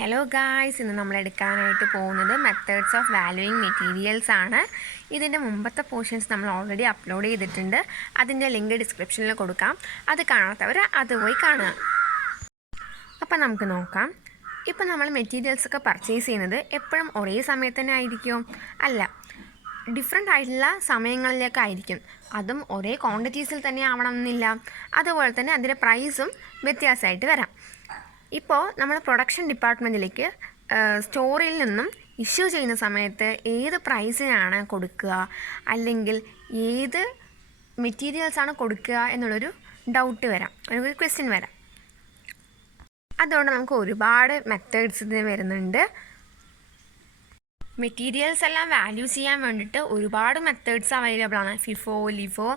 Hello guys, ഇന്ന് നമ്മൾ എടുക്കാനായിട്ട് പോകുന്നത് മെത്തേഡ്സ് ഓഫ് വാല്യൂയിങ് മെറ്റീരിയൽസ് ആണ്. ഇതിൻ്റെ മുമ്പത്തെ പോർഷൻസ് നമ്മൾ ഓൾറെഡി അപ്ലോഡ് ചെയ്തിട്ടുണ്ട്. അതിൻ്റെ ലിങ്ക് ഡിസ്ക്രിപ്ഷനിൽ കൊടുക്കാം. അത് കാണാത്തവർ അത് പോയി കാണുക. അപ്പം നമുക്ക് നോക്കാം. ഇപ്പം നമ്മൾ മെറ്റീരിയൽസൊക്കെ പർച്ചേസ് ചെയ്യുന്നത് എപ്പോഴും ഒരേ സമയത്ത് തന്നെ ആയിരിക്കുമോ? അല്ല, ഡിഫറെൻ്റ് ആയിട്ടുള്ള സമയങ്ങളിലൊക്കെ ആയിരിക്കും. അതും ഒരേ ക്വാണ്ടിറ്റീസിൽ തന്നെ ആവണമെന്നില്ല. അതുപോലെ തന്നെ അതിൻ്റെ പ്രൈസും വ്യത്യാസമായിട്ട് വരാം. ഇപ്പോൾ നമ്മൾ പ്രൊഡക്ഷൻ ഡിപ്പാർട്ട്മെൻറ്റിലേക്ക് സ്റ്റോറിൽ നിന്നും ഇഷ്യൂ ചെയ്യുന്ന സമയത്ത് ഏത് പ്രൈസിനാണ് കൊടുക്കുക, അല്ലെങ്കിൽ ഏത് മെറ്റീരിയൽസാണ് കൊടുക്കുക എന്നുള്ളൊരു ഡൗട്ട് വരാം, ഒരു ക്വസ്റ്റ്യൻ വരാം. അതുകൊണ്ട് നമുക്ക് ഒരുപാട് മെത്തേഡ്സ് ഇതിന് വരുന്നുണ്ട്. മെറ്റീരിയൽസ് എല്ലാം വാല്യൂ ചെയ്യാൻ വേണ്ടിയിട്ട് ഒരുപാട് മെത്തേഡ്സ് അവൈലബിൾ ആണ്. ഫിഫോ, ലിഫോ,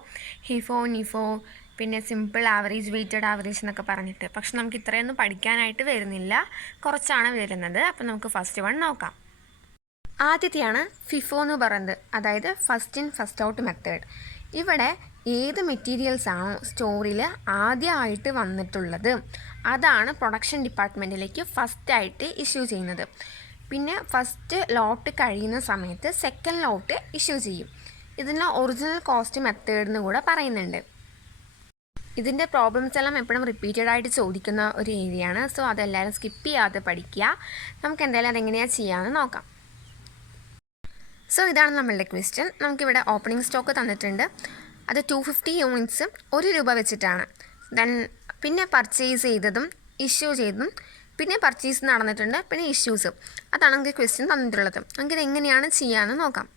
ഹിഫോ, നിഫോ, പിന്നെ സിമ്പിൾ ആവറേജ്, വെയ്റ്റഡ് ആവറേജ് എന്നൊക്കെ പറഞ്ഞിട്ട്. പക്ഷെ നമുക്ക് ഇത്രയൊന്നും പഠിക്കാനായിട്ട് വരുന്നില്ല, കുറച്ചാണ് വരുന്നത്. അപ്പം നമുക്ക് ഫസ്റ്റ് വൺ നോക്കാം. ആദ്യത്തെയാണ് ഫിഫോ എന്ന് പറയുന്നത്, അതായത് first in first out method. ഇവിടെ ഏത് മെറ്റീരിയൽസ് ആണോ സ്റ്റോറിൽ ആദ്യമായിട്ട് വന്നിട്ടുള്ളത് അതാണ് പ്രൊഡക്ഷൻ ഡിപ്പാർട്ട്മെൻറ്റിലേക്ക് ഫസ്റ്റായിട്ട് ഇഷ്യൂ ചെയ്യുന്നത്. പിന്നെ ഫസ്റ്റ് ലോട്ട് കഴിയുന്ന സമയത്ത് സെക്കൻഡ് ലോട്ട് ഇഷ്യൂ ചെയ്യും. ഇതിന് ഒറിജിനൽ കോസ്റ്റ് മെത്തേഡ് എന്ന് കൂടെ പറയുന്നുണ്ട്. ഇതിൻ്റെ പ്രോബ്ലംസ് എല്ലാം എപ്പോഴും റിപ്പീറ്റഡ് ആയിട്ട് ചോദിക്കുന്ന ഒരു ഏരിയയാണ്. സോ അതെല്ലാവരും സ്കിപ്പ് ചെയ്യാതെ പഠിക്കുക. നമുക്ക് എന്തായാലും അതെങ്ങനെയാണ് ചെയ്യാമെന്ന് നോക്കാം. സോ ഇതാണ് നമ്മളുടെ ക്വസ്റ്റ്യൻ. നമുക്കിവിടെ ഓപ്പണിംഗ് സ്റ്റോക്ക് തന്നിട്ടുണ്ട്. അത് 250 യൂണിറ്റ്സും 1 രൂപ വെച്ചിട്ടാണ്. പിന്നെ പർച്ചേസ് ചെയ്തതും ഇഷ്യൂ ചെയ്തതും, പിന്നെ പർച്ചേസ് നടന്നിട്ടുണ്ട്, പിന്നെ ഇഷ്യൂസും. അതാണ് നമുക്ക് ക്വസ്റ്റ്യൻ തന്നിട്ടുള്ളത്. നമുക്കിത് എങ്ങനെയാണ് ചെയ്യാമെന്ന് നോക്കാം.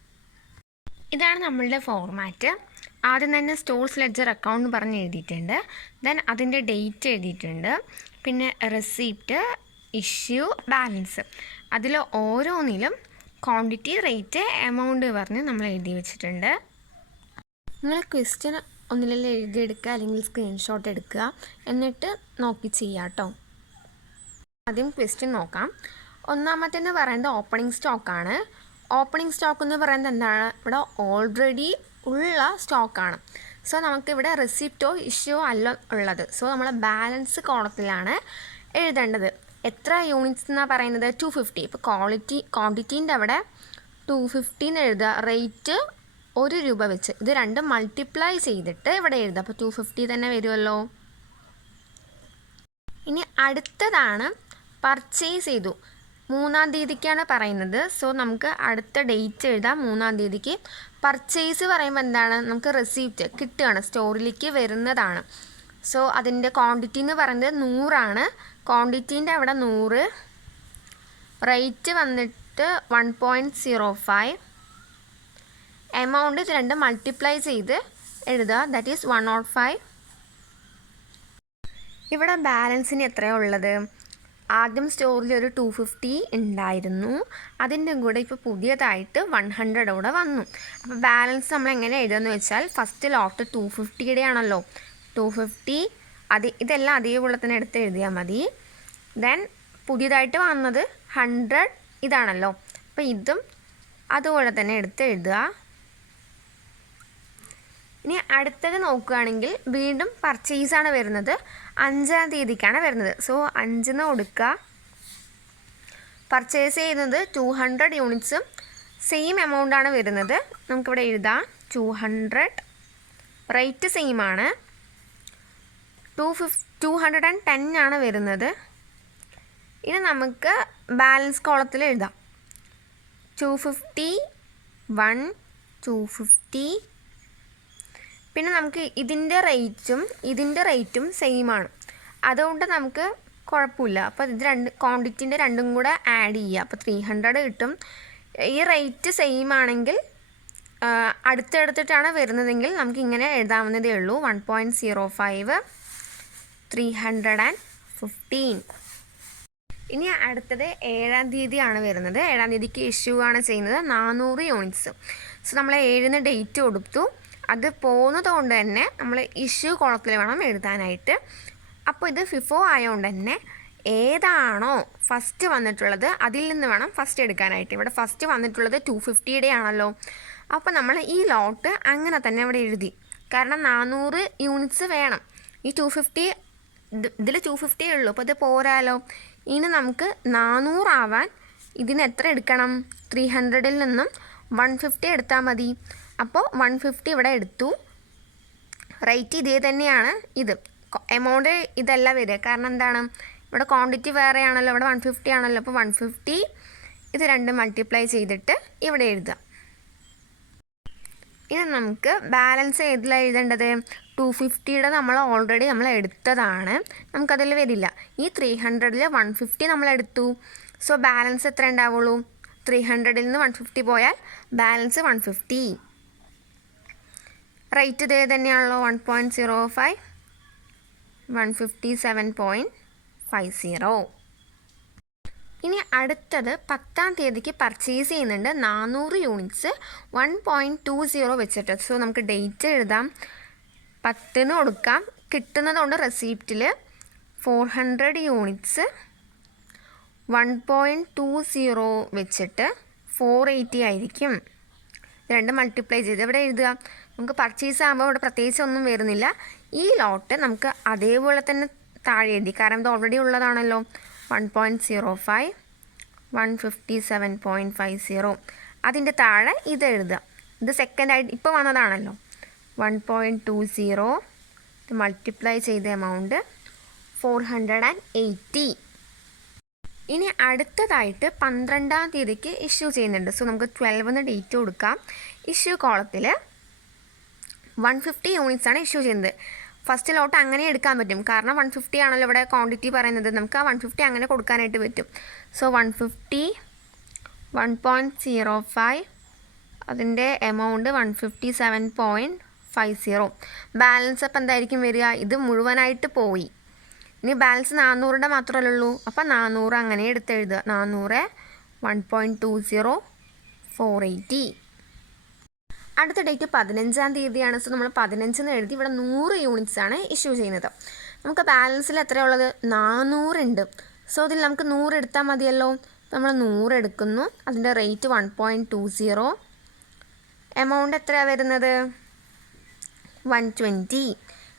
ഇതാണ് നമ്മളുടെ ഫോർമാറ്റ്. ആദ്യം തന്നെ സ്റ്റോർസ് ലെഡ്ജർ അക്കൗണ്ട് പറഞ്ഞ് എഴുതിയിട്ടുണ്ട്. ദെൻ അതിൻ്റെ ഡേറ്റ് എഴുതിയിട്ടുണ്ട്. പിന്നെ റെസിപ്റ്റ്, ഇഷ്യൂ, ബാലൻസ്. അതിൽ ഓരോന്നിലും ക്വാണ്ടിറ്റി, റേറ്റ്, എമൗണ്ട് പറഞ്ഞ് നമ്മൾ എഴുതി വെച്ചിട്ടുണ്ട്. നിങ്ങൾ ക്വസ്റ്റ്യൻ ഒന്നിലെല്ലാം എഴുതിയെടുക്കുക, അല്ലെങ്കിൽ സ്ക്രീൻഷോട്ട് എടുക്കുക, എന്നിട്ട് നോക്കി ചെയ്യാം കേട്ടോ. ആദ്യം ക്വസ്റ്റ്യൻ നോക്കാം. ഒന്നാമത്തേന്ന് പറയുന്നത് ഓപ്പണിംഗ് സ്റ്റോക്കാണ്. ഓപ്പണിംഗ് സ്റ്റോക്ക് എന്ന് പറയുന്നത് എന്താണ്? ഇവിടെ ഓൾറെഡി ഉള്ള സ്റ്റോക്കാണ്. സോ നമുക്കിവിടെ റെസിപ്റ്റോ ഇഷ്യോ അല്ല ഉള്ളത്. സോ നമ്മൾ ബാലൻസ് കോളത്തിലാണ് എഴുതേണ്ടത്. എത്ര യൂണിറ്റ്സ് എന്നാണ് പറയുന്നത്? 250. ഇപ്പോൾ ക്വാണ്ടിറ്റീൻ്റെ അവിടെ 250 എന്ന് എഴുതുക. റേറ്റ് 1 രൂപ വെച്ച്. ഇത് രണ്ടും മൾട്ടിപ്ലൈ ചെയ്തിട്ട് ഇവിടെ എഴുതുക. അപ്പോൾ 250 തന്നെ വരുമല്ലോ. ഇനി അടുത്തതാണ് പർച്ചേസ് ചെയ്തു. 3-ാം തീയതിക്കാണ് പറയുന്നത്. സോ നമുക്ക് അടുത്ത ഡേറ്റ് എഴുതാം, 3-ാം തീയതിക്ക്. പർച്ചേസ് പറയുമ്പോൾ എന്താണ്? നമുക്ക് റെസിപ്റ്റ് കിട്ടുകയാണ്, സ്റ്റോറിലേക്ക് വരുന്നതാണ്. സോ അതിൻ്റെ ക്വാണ്ടിറ്റി എന്ന് പറയുന്നത് 100 ക്വാണ്ടിറ്റീൻ്റെ അവിടെ 100. റേറ്റ് വന്നിട്ട് 1.05. എമൗണ്ട് ഇത് രണ്ടും മൾട്ടിപ്ലൈ ചെയ്ത് എഴുതുക. That is 105. ഇവിടെ ബാലൻസിന് എത്രയാണ് ഉള്ളത്? ആദ്യം സ്റ്റോറിൽ ഒരു 250 ഉണ്ടായിരുന്നു. അതിൻ്റെ കൂടെ ഇപ്പോൾ പുതിയതായിട്ട് 100 കൂടെ വന്നു. അപ്പോൾ ബാലൻസ് നമ്മൾ എങ്ങനെ എഴുതുമെന്ന് വെച്ചാൽ, ഫസ്റ്റ് ലോട്ട് 250 ആണല്ലോ. 250 ഇതെല്ലാം അതേപോലെ തന്നെ എടുത്ത് എഴുതിയാൽ മതി. ദെൻ പുതിയതായിട്ട് വന്നത് 100 ഇതാണല്ലോ. അപ്പോൾ ഇതും അതുപോലെ തന്നെ എടുത്ത് എഴുതുക. ഇനി അടുത്തത് നോക്കുകയാണെങ്കിൽ വീണ്ടും പർച്ചേസാണ് വരുന്നത്. 5-ാം തീയതിക്കാണ് വരുന്നത്. സോ 5 കൊടുക്കുക. പർച്ചേസ് ചെയ്യുന്നത് 200 യൂണിറ്റ്സും സെയിം എമൗണ്ടാണ് വരുന്നത്. നമുക്കിവിടെ എഴുതാം 200. റേറ്റ് സെയിം ആണ്. 210 ആണ് വരുന്നത്. ഇനി നമുക്ക് ബാലൻസ് കോളത്തിൽ എഴുതാം. 250, 1, 250. പിന്നെ നമുക്ക് ഇതിൻ്റെ റേറ്റും സെയിം ആണ്. അതുകൊണ്ട് നമുക്ക് കുഴപ്പമില്ല. അപ്പോൾ ഇത് ക്വാണ്ടിറ്റീൻ്റെ രണ്ടും കൂടെ ആഡ് ചെയ്യുക. അപ്പോൾ 300 കിട്ടും. ഈ റേറ്റ് സെയിം ആണെങ്കിൽ അടുത്തടുത്തിട്ടാണ് വരുന്നതെങ്കിൽ നമുക്ക് ഇങ്ങനെ എഴുതാവുന്നതേ ഉള്ളൂ. 1.05, 315. ഇനി അടുത്തത് 7-ാം തീയതിയാണ് വരുന്നത്. 7-ാം തീയതിക്ക് ഇഷ്യൂ ആണ് ചെയ്യുന്നത് 400 യൂണിറ്റ്സ്. സോ നമ്മൾ 7-ന് ഡേറ്റ് കൊടുത്തു. അത് പോകുന്നത് കൊണ്ട് തന്നെ നമ്മൾ ഇഷ്യൂ കോളത്തിൽ വേണം എഴുതാനായിട്ട്. അപ്പോൾ ഇത് ഫിഫോ ആയതുകൊണ്ട് തന്നെ ഏതാണോ ഫസ്റ്റ് വന്നിട്ടുള്ളത് അതിൽ നിന്ന് വേണം ഫസ്റ്റ് എടുക്കാനായിട്ട്. ഇവിടെ ഫസ്റ്റ് വന്നിട്ടുള്ളത് 250 ആണല്ലോ. അപ്പോൾ നമ്മൾ ഈ ലോട്ട് അങ്ങനെ തന്നെ ഇവിടെ എഴുതി. കാരണം 400 യൂണിറ്റ്സ് വേണം. ഈ 250 ഇതിൽ 250 ഉള്ളൂ. അപ്പോൾ ഇത് പോരാലോ. ഇനി നമുക്ക് 400 ആവാൻ ഇതിന് എത്ര എടുക്കണം? 300ൽ നിന്നും 150 എടുത്താൽ മതി. അപ്പോൾ 150 ഇവിടെ എടുത്തു. റേറ്റ് ഇതേ തന്നെയാണ്. ഇത് എമൗണ്ട് ഇതല്ല വരിക. കാരണം എന്താണ്, ഇവിടെ ക്വാണ്ടിറ്റി വേറെ ആണല്ലോ, ഇവിടെ 150 ആണല്ലോ. അപ്പോൾ 150 ഇത് രണ്ടും മൾട്ടിപ്ലൈ ചെയ്തിട്ട് ഇവിടെ എഴുതാം. ഇനി നമുക്ക് ബാലൻസ് ഏതിലാണ് എഴുതേണ്ടത്? 250യുടെ നമ്മൾ ഓൾറെഡി എടുത്തതാണ്, നമുക്കതിൽ വരില്ല. ഈ 300ൽ 150 നമ്മളെടുത്തു. സോ ബാലൻസ് എത്ര ഉണ്ടാവുള്ളൂ? 300ൽ നിന്ന് 150 പോയാൽ ബാലൻസ് 150. റേറ്റ് ഇതേ തന്നെയാണല്ലോ, 1.05, 157.50. ഇനി അടുത്തത് 10-ാം തീയതിക്ക് പർച്ചേസ് ചെയ്യുന്നുണ്ട് 400 യൂണിറ്റ്സ് 1.20 വെച്ചിട്ട്. സോ നമുക്ക് ഡേറ്റ് എഴുതാം, 10 കൊടുക്കാം. കിട്ടുന്നതുകൊണ്ട് റെസിപ്റ്റിൽ 400 യൂണിറ്റ്സ് 1.20 വെച്ചിട്ട് 480 ആയിരിക്കും. രണ്ട് മൾട്ടിപ്ലൈ ചെയ്ത് ഇവിടെ എഴുതുക. നമുക്ക് പർച്ചേസ് ആകുമ്പോൾ ഇവിടെ പ്രത്യേകിച്ച് ഒന്നും വരുന്നില്ല. ഈ ലോട്ട് നമുക്ക് അതേപോലെ തന്നെ താഴെ എഴുതി, കാരണം ഇത് ഓൾറെഡി ഉള്ളതാണല്ലോ. 1.05, 157.50. അതിൻ്റെ താഴെ ഇത് എഴുതുക. ഇത് സെക്കൻഡായിട്ട് ഇപ്പോൾ വന്നതാണല്ലോ. 1.20 ഇത് മൾട്ടിപ്ലൈ ചെയ്ത എമൗണ്ട് 480. ഇനി അടുത്തതായിട്ട് 12-ാം തീയതിക്ക് ഇഷ്യൂ ചെയ്യുന്നുണ്ട്. സോ നമുക്ക് 12 ഡേറ്റ് കൊടുക്കാം. ഇഷ്യൂ കോളത്തിൽ 150 യൂണിറ്റ്സ് ആണ് ഇഷ്യൂ ചെയ്യുന്നത്. ഫസ്റ്റ് ലോട്ട് അങ്ങനെ എടുക്കാൻ പറ്റും, കാരണം 150 ആണല്ലോ ഇവിടെ ക്വാണ്ടിറ്റി പറയുന്നത്. നമുക്ക് ആ 150 അങ്ങനെ കൊടുക്കാനായിട്ട് പറ്റും. സോ 150, 1.05 അതിൻ്റെ എമൗണ്ട് 157.50. ബാലൻസ് അപ്പം എന്തായിരിക്കും വരിക? ഇത് മുഴുവനായിട്ട് പോയി. ഇനി ബാലൻസ് 400യുടെ മാത്രമല്ലേ ഉള്ളൂ. അപ്പം 400 അങ്ങനെ എടുത്തെഴുതുക. 400, 1.20, 480. അടുത്ത ഡേറ്റ് 15-ാം തീയതിയാണ്. സോ നമ്മൾ 15 എഴുതി. ഇവിടെ 100 യൂണിറ്റ്സ് ആണ് ഇഷ്യൂ ചെയ്യുന്നത്. നമുക്ക് ബാലൻസിൽ എത്രയുള്ളത്? 400 ഉണ്ട്. സോ ഇതിൽ നമുക്ക് 100 എടുത്താൽ മതിയല്ലോ. നമ്മൾ 100 എടുക്കുന്നു. അതിൻ്റെ റേറ്റ് 1.20. എമൗണ്ട് എത്രയാണ് വരുന്നത്? 120.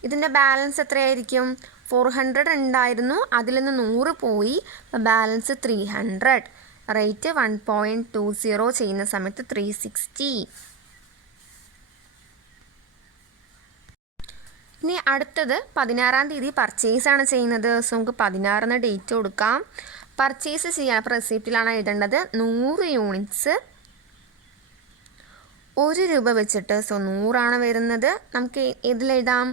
ഇതിൻ്റെ ബാലൻസ് എത്രയായിരിക്കും? 400 ഉണ്ടായിരുന്നു, അതിൽ നിന്ന് 100 പോയി. ബാലൻസ് 300. റേറ്റ് 1.20 ചെയ്യുന്ന സമയത്ത് 360. ഇനി അടുത്തത് 16-ാം തീയതി പർച്ചേസാണ് ചെയ്യുന്നത്. സോ നമുക്ക് 16 ഡേറ്റ് കൊടുക്കാം. പർച്ചേസ് ചെയ്യാൻ അപ്പോൾ റെസിപ്റ്റിലാണ് എഴുതേണ്ടത്. 100 യൂണിറ്റ്സ് 1 രൂപ വെച്ചിട്ട്. സോ 100 വരുന്നത്. നമുക്ക് ഇതിലെഴുതാം.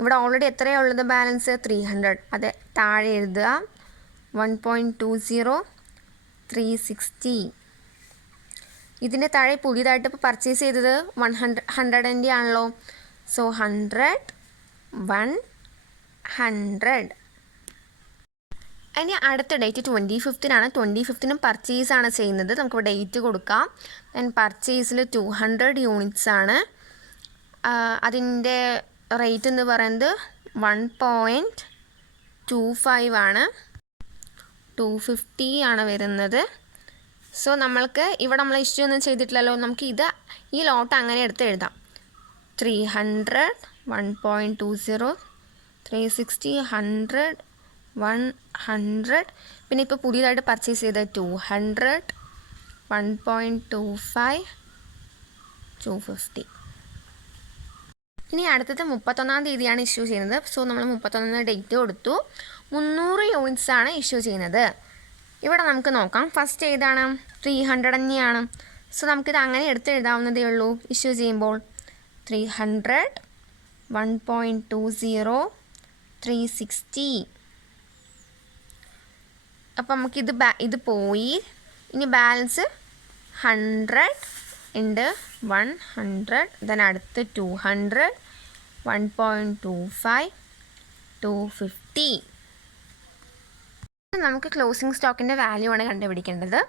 ഇവിടെ ഓൾറെഡി എത്രയാണ് ഉള്ളത് ബാലൻസ്? 300. അത് താഴെ എഴുതുക. 1.20, 360. ഇതിൻ്റെ താഴെ പുതിയതായിട്ട് ഇപ്പോൾ പർച്ചേസ് ചെയ്തത് 100 ആണല്ലോ. സോ 100, 100. ഇനി അടുത്ത ഡേറ്റ് 25-നാണ്. 25-നും പർച്ചേസാണ് ചെയ്യുന്നത്. നമുക്ക് ഡേറ്റ് കൊടുക്കാം. ദെൻ പർച്ചേസിൽ 200 യൂണിറ്റ്സ് ആണ്. അതിൻ്റെ റേറ്റ് എന്ന് പറയുന്നത് 1.25 ആണ്. 250 ആണ് വരുന്നത്. സോ നമ്മൾക്ക് ഇവിടെ നമ്മൾ ഇഷ്യൂ ഒന്നും ചെയ്തിട്ടില്ലല്ലോ. നമുക്ക് ഈ ലോട്ട് അങ്ങനെ എടുത്ത് എഴുതാം. 300, 1.20, 360, 100, 100. പിന്നെ ഇപ്പോൾ പുതിയതായിട്ട് പർച്ചേസ് ചെയ്ത 200, 1.25, 250. ഇനി അടുത്തത് 31-ാം തീയതിയാണ് ഇഷ്യൂ ചെയ്യുന്നത്. സോ നമ്മൾ 31 ഡേറ്റ് കൊടുത്തു. 300 യൂണിറ്റ്സ് ആണ് ഇഷ്യൂ ചെയ്യുന്നത്. ഇവിടെ നമുക്ക് നോക്കാം. ഫസ്റ്റ് ഏതാണ്? 300 തന്നെയാണ്. സോ നമുക്കിത് അങ്ങനെ എടുത്ത് എഴുതാവുന്നതേ ഉള്ളൂ. ഇഷ്യൂ ചെയ്യുമ്പോൾ 300, 1.20, 360. അപ്പം നമുക്കിത് ഇത് പോയി. ഇനി ബാലൻസ് 100 ഉണ്ട്. 100. ദെൻ അടുത്ത് 200, 1.25, 250. നമുക്ക് ക്ലോസിംഗ് സ്റ്റോക്കിൻ്റെ വാല്യൂ ആണ് കണ്ടുപിടിക്കേണ്ടത്.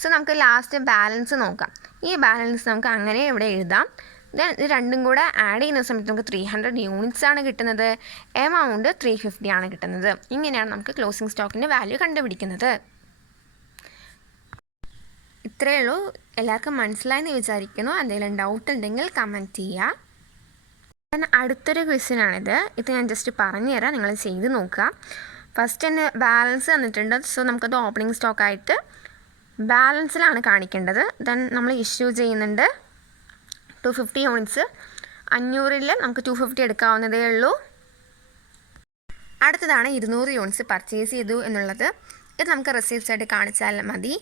സോ നമുക്ക് ലാസ്റ്റ് ബാലൻസ് നോക്കാം. ഈ ബാലൻസ് നമുക്ക് അങ്ങനെ ഇവിടെ എഴുതാം. ദെൻ ഇത് രണ്ടും കൂടെ ആഡ് ചെയ്യുന്ന സമയത്ത് നമുക്ക് 300 യൂണിറ്റ്സ് ആണ് കിട്ടുന്നത്. എമൗണ്ട് 350 ആണ് കിട്ടുന്നത്. ഇങ്ങനെയാണ് നമുക്ക് ക്ലോസിംഗ് സ്റ്റോക്കിൻ്റെ വാല്യൂ കണ്ടുപിടിക്കുന്നത്. ഇത്രയേ ഉള്ളൂ. എല്ലാവർക്കും മനസ്സിലായെന്ന് വിചാരിക്കുന്നു. എന്തെങ്കിലും ഡൗട്ട് ഉണ്ടെങ്കിൽ കമൻറ്റ് ചെയ്യുക. ദെൻ അടുത്തൊരു ക്വസ്റ്റ്യനാണിത്. ഇത് ഞാൻ ജസ്റ്റ് പറഞ്ഞു തരാം, നിങ്ങൾ ചെയ്ത് നോക്കുക. ഫസ്റ്റ് തന്നെ ബാലൻസ് തന്നിട്ടുണ്ട്. സോ നമുക്കത് ഓപ്പണിംഗ് സ്റ്റോക്കായിട്ട് ബാലൻസിലാണ് കാണിക്കേണ്ടത്. ദെൻ നമ്മൾ ഇഷ്യൂ ചെയ്യുന്നുണ്ട് 250 യൂണിറ്റ്സ്. 500-ൽ നമുക്ക് 250 എടുക്കാവുന്നതേ ഉള്ളൂ. അടുത്തതാണ് 200 യൂണിറ്റ്സ് പർച്ചേസ് ചെയ്തു എന്നുള്ളത്. ഇത് നമുക്ക് റെസിപ്റ്റ്സ് ആയിട്ട് കാണിച്ചാൽ മതി.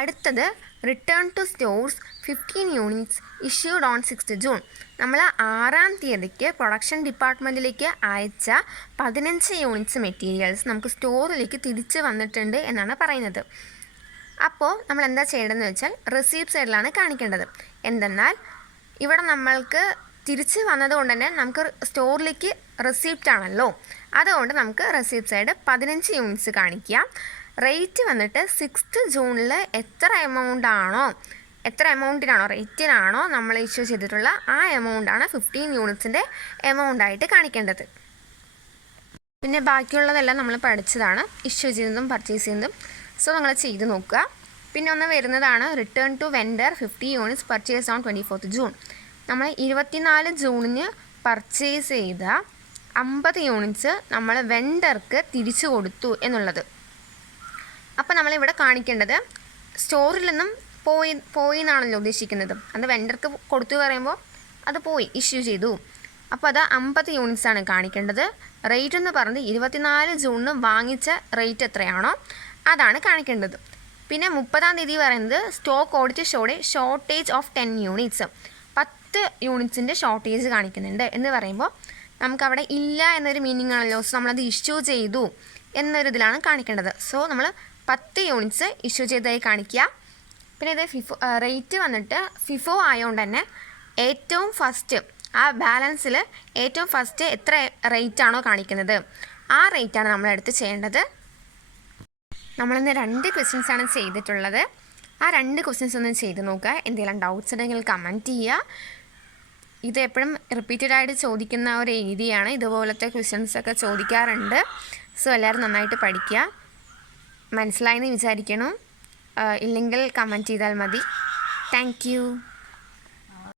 അടുത്തത് return to stores 15 units issued on 6th June. നമ്മൾ 6-ാം തീയതിക്ക് പ്രൊഡക്ഷൻ ഡിപ്പാർട്ട്മെൻറ്റിലേക്ക് അയച്ച 15 യൂണിറ്റ്സ് മെറ്റീരിയൽസ് നമുക്ക് സ്റ്റോറിലേക്ക് തിരിച്ച് വന്നിട്ടുണ്ട് എന്നാണ് പറയുന്നത്. അപ്പോൾ നമ്മൾ എന്താ ചെയ്യേണ്ടതെന്ന് വെച്ചാൽ റെസിപ്റ്റ് സൈഡിലാണ് കാണിക്കേണ്ടത്. എന്തെന്നാൽ ഇവിടെ നമ്മൾക്ക് തിരിച്ച് വന്നതുകൊണ്ട് തന്നെ നമുക്ക് സ്റ്റോറിലേക്ക് റെസിപ്റ്റ് ആണല്ലോ. അതുകൊണ്ട് നമുക്ക് റെസിപ്റ്റ് സൈഡ് 15 യൂണിറ്റ്സ് കാണിക്കാം. റേറ്റ് വന്നിട്ട് 6th ജൂണിൽ എത്ര എമൗണ്ടിനാണോ റേറ്റിനാണോ നമ്മൾ ഇഷ്യൂ ചെയ്തിട്ടുള്ള ആ എമൗണ്ടാണ് 15 യൂണിറ്റ്സിൻ്റെ എമൗണ്ടായിട്ട് കാണിക്കേണ്ടത്. പിന്നെ ബാക്കിയുള്ളതെല്ലാം നമ്മൾ പഠിച്ചതാണ്, ഇഷ്യൂ ചെയ്യുന്നതും പർച്ചേസ് ചെയ്യുന്നതും. സോ നിങ്ങൾ ചെയ്ത് നോക്കുക. പിന്നെ ഒന്ന് വരുന്നതാണ് return to vendor 50 units purchase on 24th June. നമ്മൾ 24 ജൂണിന് പർച്ചേസ് ചെയ്ത 50 യൂണിറ്റ്സ് നമ്മൾ വെൻഡർക്ക് തിരിച്ചു കൊടുത്തു എന്നുള്ളത്. അപ്പോൾ നമ്മളിവിടെ കാണിക്കേണ്ടത് സ്റ്റോറിൽ നിന്നും പോയി എന്നാണല്ലോ ഉദ്ദേശിക്കുന്നത്. അത് വെൻഡർക്ക് കൊടുത്തു പറയുമ്പോൾ അത് പോയി, ഇഷ്യൂ ചെയ്തു. അപ്പോൾ അത് 50 യൂണിറ്റ്സാണ് കാണിക്കേണ്ടത്. റേറ്റ് എന്ന് പറഞ്ഞത് 24 ജൂണിന് വാങ്ങിച്ച റേറ്റ് എത്രയാണോ അതാണ് കാണിക്കേണ്ടത്. പിന്നെ 30-ാം തീയതി പറയുന്നത് സ്റ്റോക്ക് ഓഡിറ്റ് ഷോയുടെ ഷോർട്ടേജ് ഓഫ് 10 യൂണിറ്റ്സ്. 10 യൂണിറ്റ്സിൻ്റെ ഷോർട്ടേജ് കാണിക്കുന്നുണ്ട് എന്ന് പറയുമ്പോൾ നമുക്കവിടെ ഇല്ല എന്നൊരു മീനിങ് ആണല്ലോ. സോ നമ്മളത് ഇഷ്യൂ ചെയ്തു എന്നൊരിതിലാണ് കാണിക്കേണ്ടത്. സോ നമ്മൾ 10 യൂണിറ്റ്സ് ഇഷ്യൂ ചെയ്തതായി കാണിക്കുക. പിന്നെ ഇത് റേറ്റ് വന്നിട്ട് ഫിഫോ ആയതുകൊണ്ട് തന്നെ ഏറ്റവും ഫസ്റ്റ് ആ ബാലൻസിൽ ഏറ്റവും ഫസ്റ്റ് എത്ര റേറ്റ് ആണോ കാണിക്കുന്നത് ആ റേറ്റാണ് നമ്മളെടുത്ത് ചെയ്യേണ്ടത്. നമ്മളിന്ന് 2 ക്വസ്റ്റ്യൻസാണ് ചെയ്തിട്ടുള്ളത്. ആ 2 ക്വസ്റ്റ്യൻസ് ഒന്ന് ചെയ്ത് നോക്കുക. എന്തെങ്കിലും ഡൗട്ട്സ് ഉണ്ടെങ്കിൽ കമൻറ്റ് ചെയ്യുക. ഇത് എപ്പോഴും റിപ്പീറ്റഡ് ആയിട്ട് ചോദിക്കുന്ന ഒരു ഏരിയയാണ്. ഇതുപോലത്തെ ക്വസ്റ്റ്യൻസൊക്കെ ചോദിക്കാറുണ്ട്. സോ എല്ലാവരും നന്നായിട്ട് പഠിക്കുക. മനസ്സിലായെന്ന് വിചാരിക്കണം. ഇല്ലെങ്കിൽ കമൻറ്റ് ചെയ്താൽ മതി. Thank you.